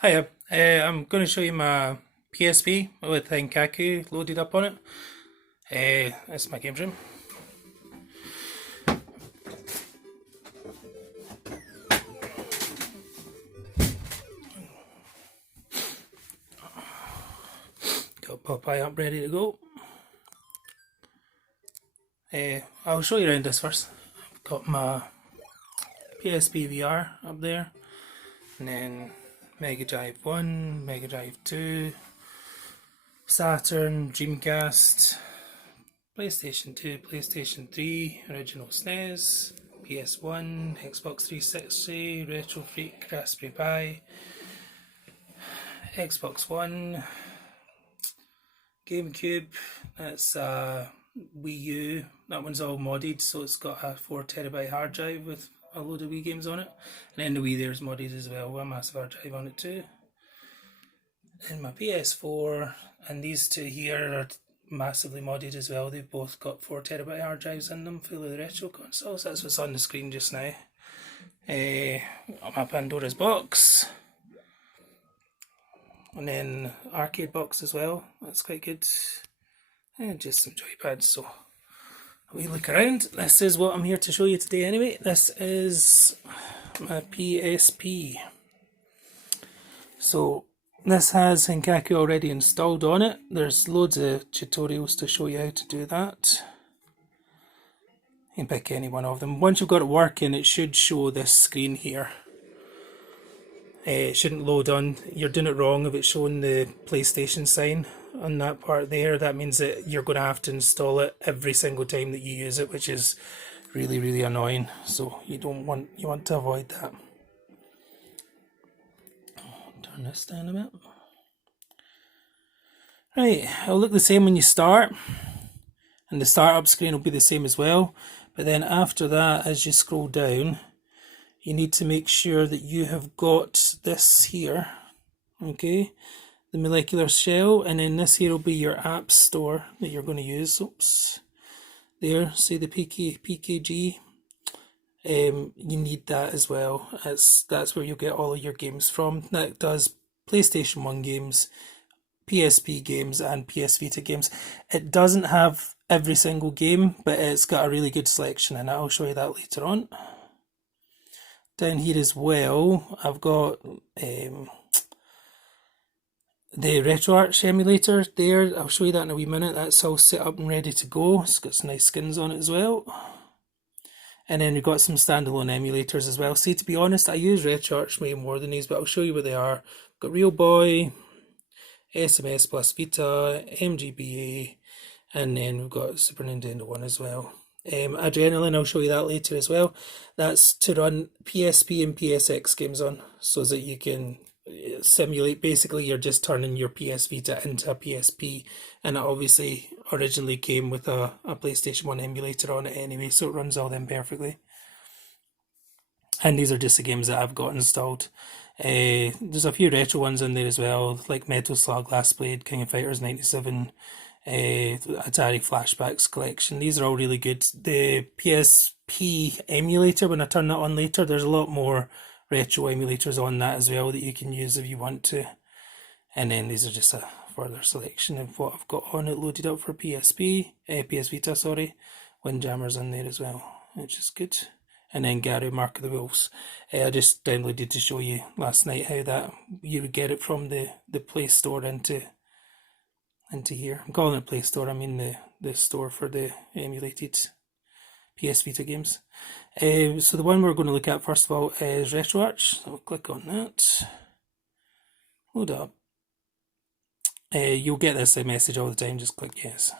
Hiya, I'm going to show you my PSP with Henkaku loaded up on it. That's my games room. Got Popeye up ready to go. I'll show you around this first. I've got my PSP VR up there, and then Mega Drive 1, Mega Drive 2, Saturn, Dreamcast, PlayStation 2, PlayStation 3, original SNES, PS1, Xbox 360, Retro Freak, Raspberry Pi, Xbox One, GameCube, that's Wii U. That one's all modded, so it's got a 4 TB hard drive with a load of Wii games on it. And then the Wii there's modded as well, with a massive hard drive on it too. And my PS4 and these two here are massively modded as well. They've both got 4 TB hard drives in them, full of the retro consoles. That's what's on the screen just now. My Pandora's box. And then arcade box as well, that's quite good. And just some joypads, so we look around. This is what I'm here to show you today anyway. This is my PSP. So this has Henkaku already installed on it. There's loads of tutorials to show you how to do that. You can pick any one of them. Once you've got it working, it should show this screen here. It shouldn't load on. You're doing it wrong if it's showing the PlayStation sign on that part there. That means that you're going to have to install it every single time that you use it, which is really, really annoying. So you want to avoid that. Turn this down a bit. Right, it'll look the same when you start, and the startup screen will be the same as well. But then after that, as you scroll down, you need to make sure that you have got this here, okay, the molecular shell, and then this here will be your app store that you're going to use. Oops, there, see the PKG. You need that as well. That's where you'll get all of your games from. That does PlayStation 1 games, PSP games, and PS Vita games. It doesn't have every single game, but it's got a really good selection, and I'll show you that later on. Down here as well, I've got the RetroArch emulator there. I'll show you that in a wee minute. That's all set up and ready to go. It's got some nice skins on it as well. And then we've got some standalone emulators as well. See, to be honest, I use RetroArch way more than these, but I'll show you what they are. We've got Real Boy, SMS plus Vita, MGBA, and then we've got Super Nintendo one as well. Adrenaline, I'll show you that later as well. That's to run PSP and PSX games on, so that you can simulate. Basically, you're just turning your PS Vita into a PSP, and it obviously originally came with a PlayStation 1 emulator on it anyway, so it runs all them perfectly. And these are just the games that I've got installed. There's a few retro ones in there as well, like Metal Slug, Last Blade, King of Fighters 97, Atari Flashbacks collection. These are all really good. The PSP emulator, when I turn that on later, there's a lot more retro emulators on that as well that you can use if you want to. And then these are just a further selection of what I've got on it loaded up for PSP, PS Vita, sorry. Windjammer's in there as well, which is good. And then Gary, Mark of the Wolves. I just downloaded to show you last night how that you would get it from the Play Store into here. I'm calling it Play Store, I mean the store for the emulated PS Vita games. So the one we're going to look at first of all is RetroArch. So I'll click on that. Load up. You'll get this message all the time, just click yes.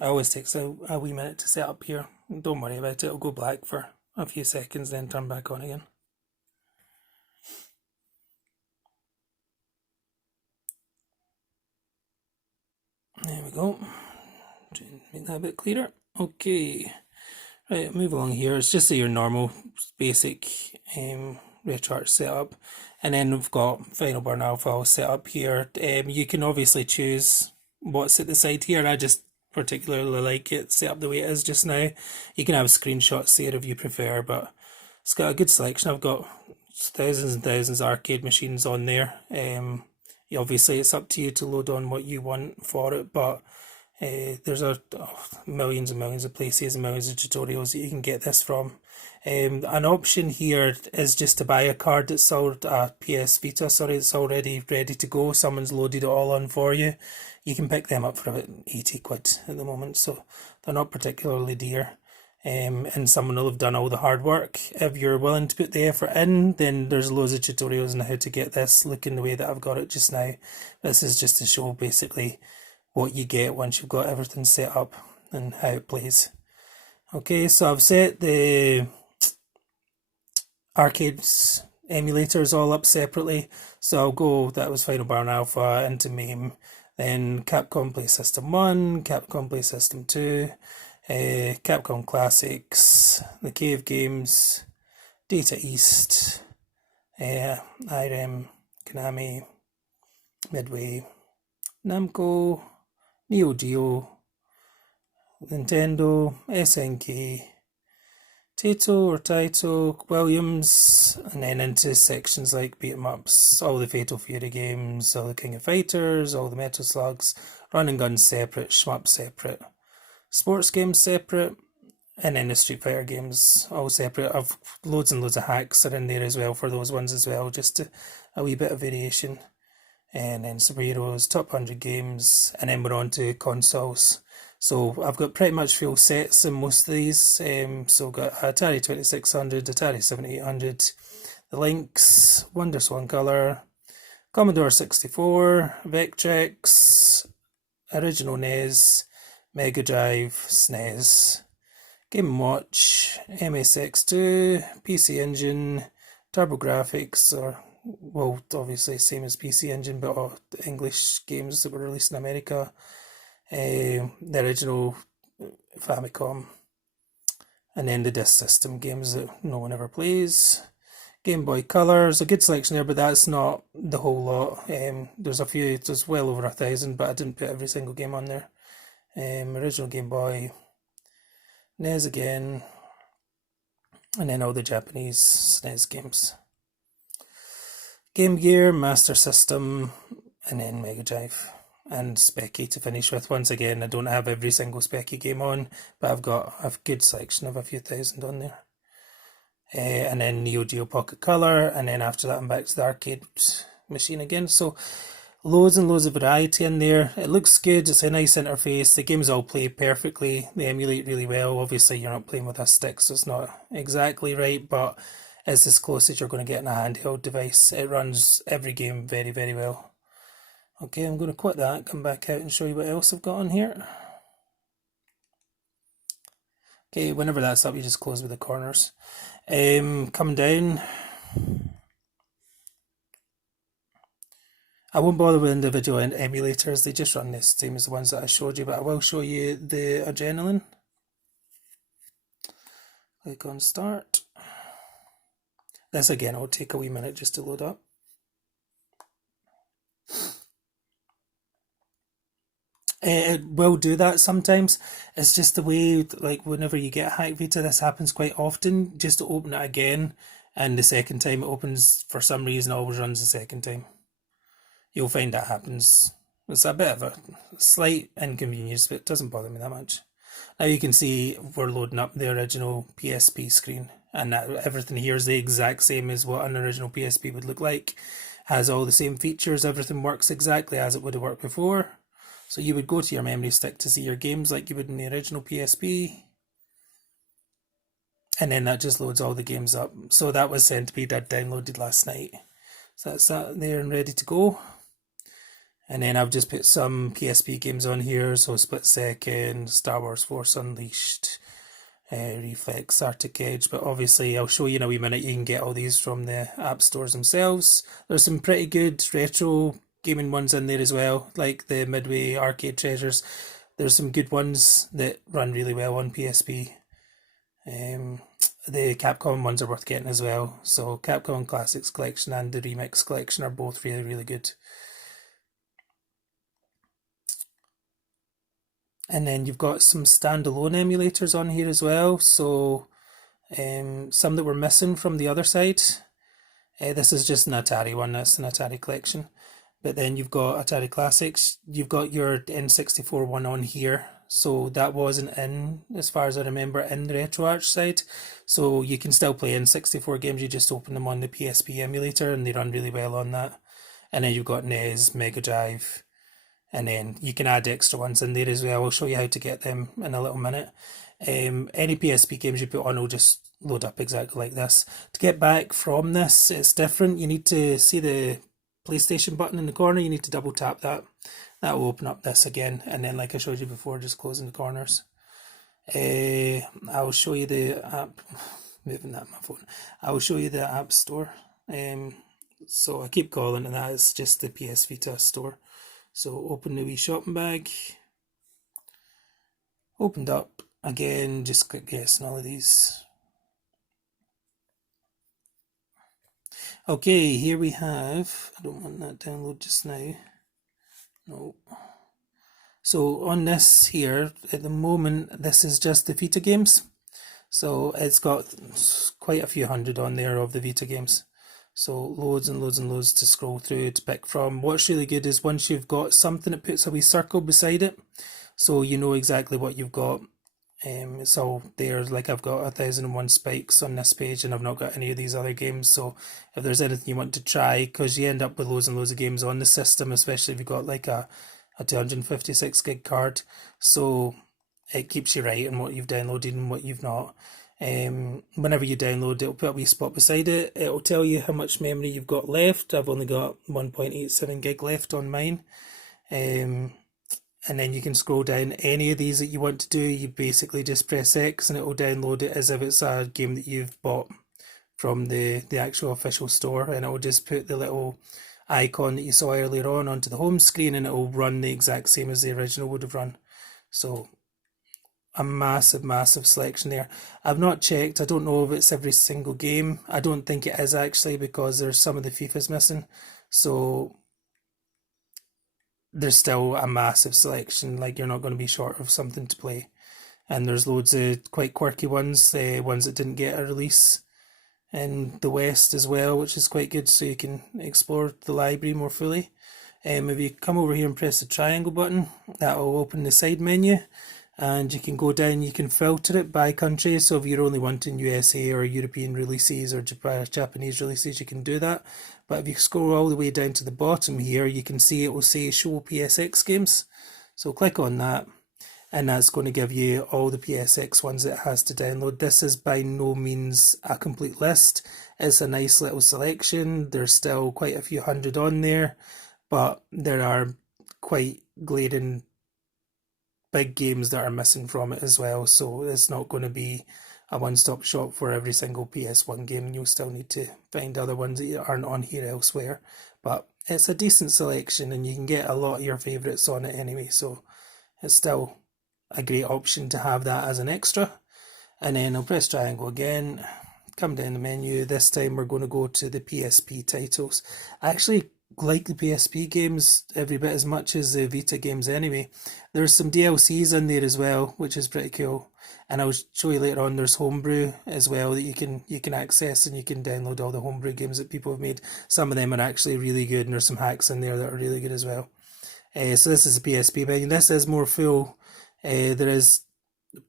It always takes a wee minute to set up here. Don't worry about it, it'll go black for a few seconds, then turn back on again. There we go. Try and make that a bit clearer. Okay. Right, move along here. It's just your normal basic RetroArch setup. And then we've got Final Burn Alpha all set up here. You can obviously choose what's at the side here. I just particularly like it set up the way it is just now. You can have screenshots there if you prefer, but it's got a good selection. I've got thousands and thousands of arcade machines on there. Obviously it's up to you to load on what you want for it, but there's millions and millions of places and millions of tutorials that you can get this from. An option here is just to buy a card that's sold, a PS Vita, sorry, that's already ready to go. Someone's loaded it all on for you. You can pick them up for about 80 quid at the moment, so they're not particularly dear. And someone will have done all the hard work. If you're willing to put the effort in, then there's loads of tutorials on how to get this looking the way that I've got it just now. This is just to show basically what you get once you've got everything set up and how it plays. Okay, so I've set the arcades emulators all up separately. So I'll go, that was Final Barn Alpha, into MAME, then Capcom Play System 1, Capcom Play System 2, Capcom Classics, the Cave Games, Data East, IREM, Konami, Midway, Namco, Neo Geo, Nintendo, SNK, Taito, Williams, and then into sections like beat 'em ups, all the Fatal Fury games, all the King of Fighters, all the Metal Slugs, Run and Gun separate, Shmup separate, sports games separate, and then the Street Fighter games all separate. I've loads and loads of hacks are in there as well for those ones as well, just a wee bit of variation. And then superheroes, top 100 games, and then we're on to consoles. So I've got pretty much full sets in most of these. So I've got Atari 2600, Atari 7800, the Lynx, WonderSwan Color, Commodore 64, Vectrex, original NES, Mega Drive, SNES, Game & Watch, MSX2, PC Engine, TurboGrafx, or, well, obviously same as PC Engine, but all the English games that were released in America, the original Famicom, and then the disc system games that no one ever plays. Game Boy Color, there's a good selection there, but that's not the whole lot. There's a few, there's well over 1,000, but I didn't put every single game on there. Original Game Boy, NES again, and then all the Japanese SNES games. Game Gear, Master System, and then Mega Drive. And Specky to finish with. Once again, I don't have every single Specky game on, but I've got a good selection of a few thousand on there. And then Neo Geo Pocket Color, and then after that I'm back to the arcade machine again. So loads and loads of variety in there. It looks good, it's a nice interface, the games all play perfectly, they emulate really well. Obviously you're not playing with a stick, so it's not exactly right, but it's as close as you're going to get in a handheld device. It runs every game very, very well. Okay, I'm going to quit that, come back out and show you what else I've got on here. Okay, whenever that's up, you just close with the corners. Coming down, I won't bother with individual emulators, they just run the same as the ones that I showed you, but I will show you the Adrenaline. Click on Start. This again will take a wee minute just to load up. It will do that sometimes. It's just the way, like whenever you get a hack Vita, this happens quite often. Just to open it again, and the second time it opens, for some reason, it always runs the second time. You'll find that happens. It's a bit of a slight inconvenience, but it doesn't bother me that much. Now you can see we're loading up the original PSP screen, and that everything here is the exact same as what an original PSP would look like. Has all the same features, everything works exactly as it would have worked before. So you would go to your memory stick to see your games like you would in the original PSP. And then that just loads all the games up. So that was Centipede I'd downloaded last night. So that's that there and ready to go. And then I've just put some PSP games on here. So Split Second, Star Wars Force Unleashed, Reflex, Arctic Edge. But obviously I'll show you in a wee minute. You can get all these from the app stores themselves. There's some pretty good retro gaming ones in there as well, like the Midway Arcade Treasures. There's some good ones that run really well on PSP. The Capcom ones are worth getting as well. So Capcom Classics Collection and the Remix Collection are both really, really good. And then you've got some standalone emulators on here as well. So some that were missing from the other side. This is just an Atari one, that's an Atari collection. But then you've got Atari Classics, you've got your N64 one on here. So that wasn't in, as far as I remember, in the RetroArch side. So you can still play N64 games, you just open them on the PSP emulator and they run really well on that. And then you've got NES, Mega Drive, and then you can add extra ones in there as well. I'll show you how to get them in a little minute. Any PSP games you put on will just load up exactly like this. To get back from this, it's different. You need to see the PlayStation button in the corner. You need to double tap that. That will open up this again. And then, like I showed you before, just closing the corners. I'll show you the app. Moving that on my phone. I'll show you the app store. So I keep calling it that. It's just the PS Vita store. So open the wee shopping bag. Opened up. Again, just click yes on all of these. Okay, here we have, I don't want that download just now. No. So on this here, at the moment, this is just the Vita games. So it's got quite a few hundred on there of the Vita games. So loads and loads and loads to scroll through to pick from. What's really good is once you've got something, it puts a wee circle beside it. So you know exactly what you've got. It's all there, like I've got 1001 Spikes on this page and I've not got any of these other games, so if there's anything you want to try, because you end up with loads and loads of games on the system, especially if you've got like a 256 gig card, so it keeps you right on what you've downloaded and what you've not. Whenever you download, it'll put a wee spot beside it, it'll tell you how much memory you've got left. I've only got 1.87 gig left on mine. And then you can scroll down any of these that you want to do. You basically just press X and it will download it as if it's a game that you've bought from the actual official store, and it will just put the little icon that you saw earlier on onto the home screen and it will run the exact same as the original would have run. So a massive, massive selection there. I've not checked, I don't know if it's every single game. I don't think it is actually, because there's some of the FIFAs missing. So there's still a massive selection, like you're not going to be short of something to play. And there's loads of quite quirky ones, ones that didn't get a release in the West as well, which is quite good, so you can explore the library more fully. If you come over here and press the triangle button, that will open the side menu, and you can go down, you can filter it by country, so if you're only wanting USA or European releases or Japanese releases, you can do that. But if you scroll all the way down to the bottom here, you can see it will say show PSX games. So click on that, and that's going to give you all the PSX ones it has to download. This is by no means a complete list. It's a nice little selection. There's still quite a few hundred on there, but there are quite glaring big games that are missing from it as well, so it's not going to be a one-stop shop for every single PS1 game, and you'll still need to find other ones that aren't on here elsewhere. But it's a decent selection and you can get a lot of your favourites on it anyway, so it's still a great option to have that as an extra. And then I'll press triangle again, come down the menu. This time we're going to go to the PSP titles. I actually like the PSP games every bit as much as the Vita games anyway. There's some DLCs in there as well, which is pretty cool. And I'll show you later on, there's homebrew as well that you can access, and you can download all the homebrew games that people have made. Some of them are actually really good, and there's some hacks in there that are really good as well. So this is the PSP menu. This is more full. There is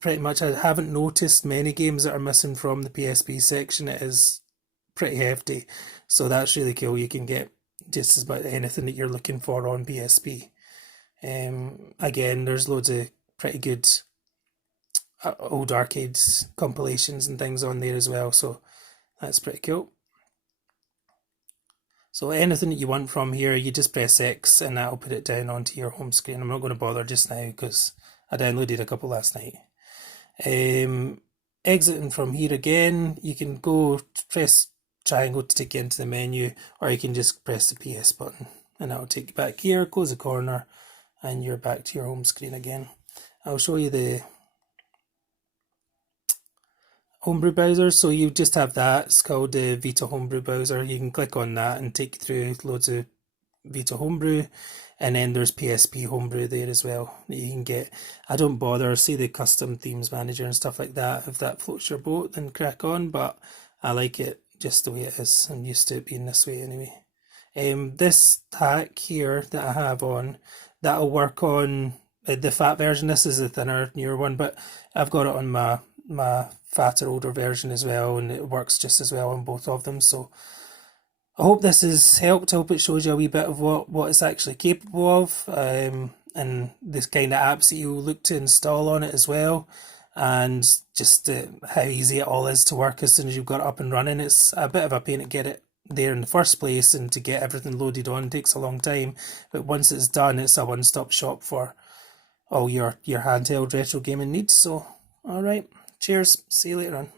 pretty much, I haven't noticed many games that are missing from the PSP section. It is pretty hefty, so that's really cool. You can get just about anything that you're looking for on PSP. Again, there's loads of pretty good old arcades compilations and things on there as well, so that's pretty cool. So anything that you want from here, you just press X and that'll put it down onto your home screen. I'm not going to bother just now because I downloaded a couple last night. Exiting from here again, you can go press triangle to take you into the menu, or you can just press the PS button and that'll take you back here, close the corner, and you're back to your home screen again. I'll show you the homebrew browser. So you just have that, it's called the Vita homebrew browser. You can click on that and take you through loads of Vita Homebrew, and then there's PSP Homebrew there as well that you can get. I don't bother, see the custom themes manager and stuff like that. If that floats your boat, then crack on, but I like it just the way it is. I'm used to it being this way anyway. This hack here that I have on, that'll work on the fat version. This is the thinner, newer one, but I've got it on my fatter, older version as well, and it works just as well on both of them. So I hope this has helped. I hope it shows you a wee bit of what it's actually capable of, and this kind of apps that you look to install on it as well, and just how easy it all is to work as soon as you've got it up and running. It's a bit of a pain to get it there in the first place, and to get everything loaded on takes a long time, but once it's done, it's a one-stop shop for all your handheld retro gaming needs. So, all right, cheers, see you later on.